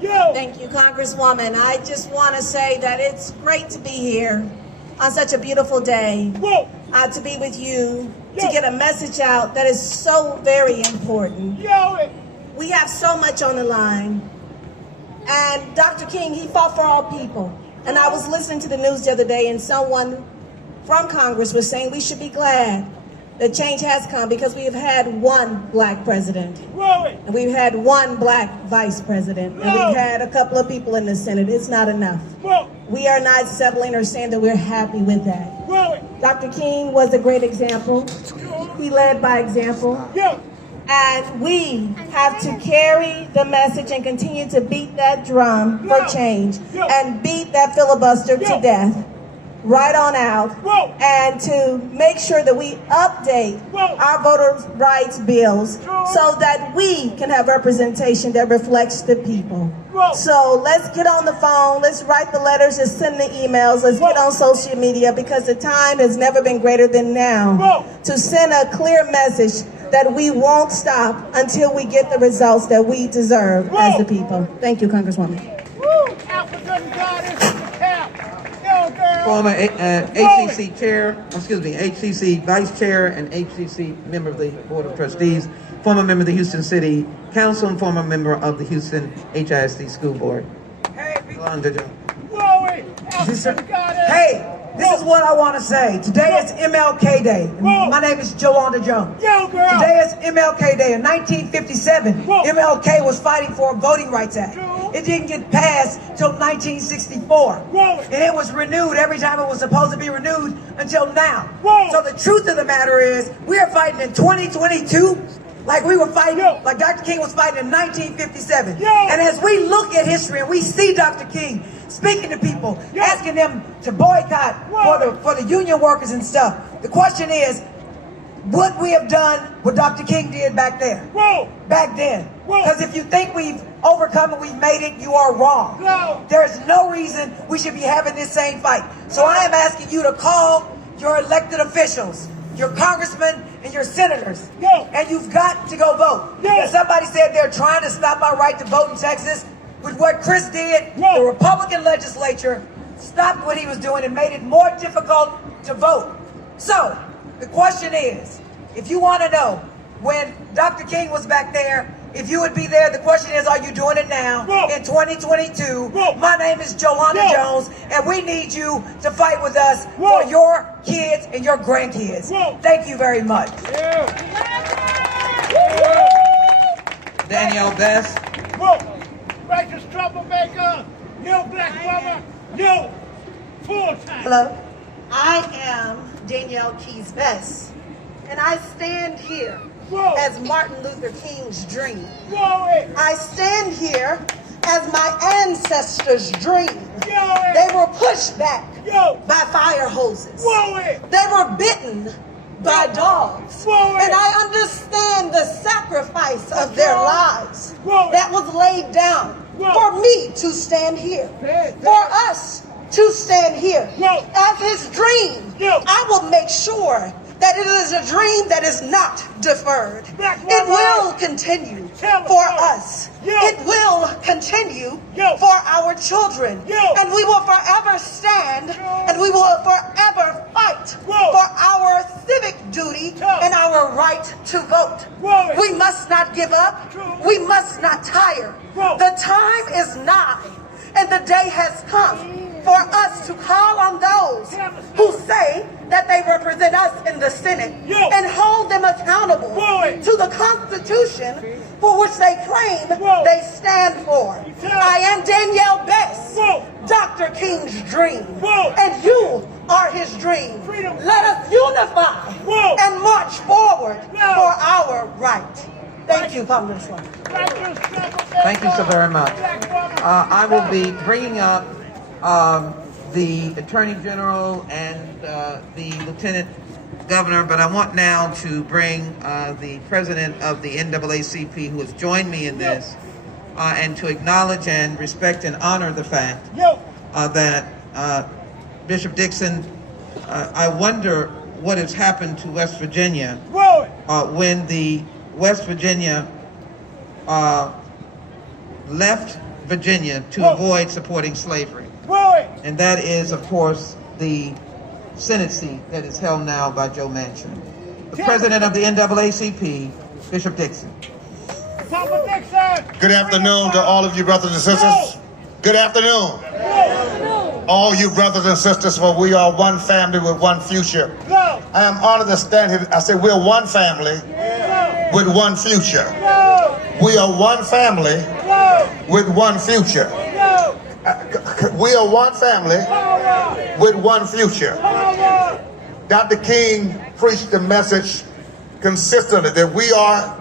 Yo. Thank you, Congresswoman. I just want to say that it's great to be here on such a beautiful day, to be with you, to get a message out that is so very important. We have so much on the line. And Dr. King, he fought for all people. And I was listening to the news the other day, and someone from Congress was saying we should be glad that change has come because we have had one black president. And we've had one black vice president. And we've had a couple of people in the Senate. It's not enough. We are not settling or saying that we're happy with that. Dr. King was a great example. He led by example. And we have to carry the message and continue to beat that drum for change and beat that filibuster to death. Right on out, and to make sure that we update our voter rights bills so that we can have representation that reflects the people. So let's get on the phone, let's write the letters, let's send the emails, let's get on social media, because the time has never been greater than now to send a clear message that we won't stop until we get the results that we deserve as the people. Thank you, Congresswoman. Former HCC chair, HCC vice chair and HCC member of the Board of Trustees, former member of the Houston City Council, and former member of the Houston HISD School Board. Hey, this is what I want to say. Today is MLK Day. My name is Jolanda Jones. Today is MLK Day. In 1957, MLK was fighting for a Voting Rights Act. It didn't get passed till 1964. And it was renewed every time it was supposed to be renewed until now. So the truth of the matter is, we are fighting in 2022 like we were fighting, like Dr. King was fighting in 1957. And as we look at history and we see Dr. King speaking to people, asking them to boycott for the union workers and stuff, the question is, would we have done what Dr. King did back there? Back then. Because if you think we've overcome it, we've made it, you are wrong. There's no reason we should be having this same fight. So I am asking you to call your elected officials, your congressmen and your senators, and you've got to go vote. Because somebody said they're trying to stop our right to vote in Texas. With what Chris did, the Republican legislature stopped what he was doing and made it more difficult to vote. So the question is, if you want to know when Dr. King was back there, if you would be there, the question is, are you doing it now in 2022? My name is Jolanda Jones, and we need you to fight with us for your kids and your grandkids. Thank you very much. Danielle Best. Righteous troublemaker, yo black mama, yo full time. Hello, I am Danielle Keys Best, and I stand here as Martin Luther King's dream. I stand here as my ancestors' dream. They were pushed back by fire hoses. They were bitten by dogs. And I understand the sacrifice of their lives that was laid down for me to stand here, for us to stand here. As his dream, I will make sure that it is a dream that is not deferred. It will continue for us. It will continue for our children. And we will forever stand and we will forever fight for our civic duty and our right to vote. We must not give up. We must not tire. The time is nigh and the day has come for us to call on those who say that they represent us in the Senate and hold them accountable to the Constitution for which they claim they stand for. I am Danielle Best, Dr. King's dream, and you are his dream. Let us unify and march forward for our right. Thank you, Congresswoman. Thank you so very much. I will be bringing up the Attorney General and the Lieutenant Governor, but I want now to bring the President of the NAACP, who has joined me in this, and to acknowledge and respect and honor the fact that Bishop Dixon, I wonder what has happened to West Virginia when the West Virginia left Virginia to avoid supporting slavery. And that is, of course, the Senate seat that is held now by Joe Manchin. The president of the NAACP, Bishop Dixon. Papa Dixon! Good afternoon to all of you brothers and sisters. Good afternoon. All you brothers and sisters, for we are one family with one future. I am honored to stand here. I say we're one family with one future. We are one family with one future. We are one family with one future. Dr. King preached the message consistently that we are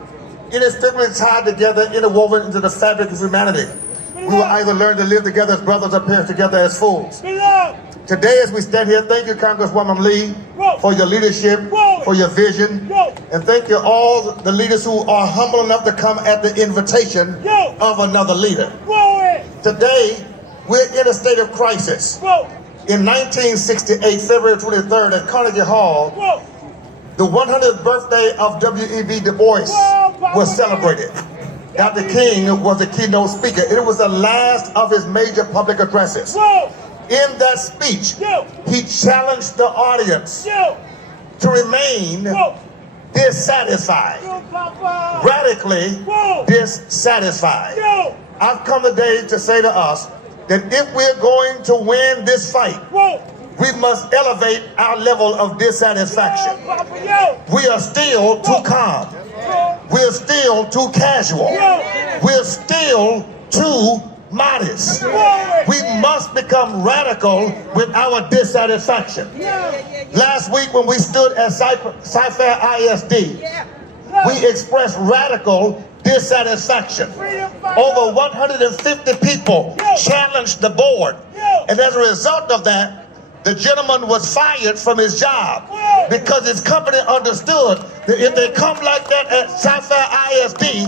inextricably tied together, interwoven into the fabric of humanity. We will either learn to live together as brothers or perish together as fools. Today, as we stand here, thank you, Congresswoman Lee, for your leadership, for your vision, and thank you all the leaders who are humble enough to come at the invitation of another leader. Today, we're in a state of crisis. In 1968, February 23rd, at Carnegie Hall, the 100th birthday of W.E.B. Du Bois was celebrated. Dr. King was the keynote speaker. It was the last of his major public addresses. In that speech, he challenged the audience to remain dissatisfied, radically dissatisfied. I've come today to say to us that if we're going to win this fight, we must elevate our level of dissatisfaction. We are still too calm. We're still too casual. We're still too modest. We must become radical with our dissatisfaction. Last week when we stood at Cy-Fair ISD, we expressed radical dissatisfaction. Over 150 people challenged the board. And as a result of that, the gentleman was fired from his job because his company understood that if they come like that at Cy-Fair ISD,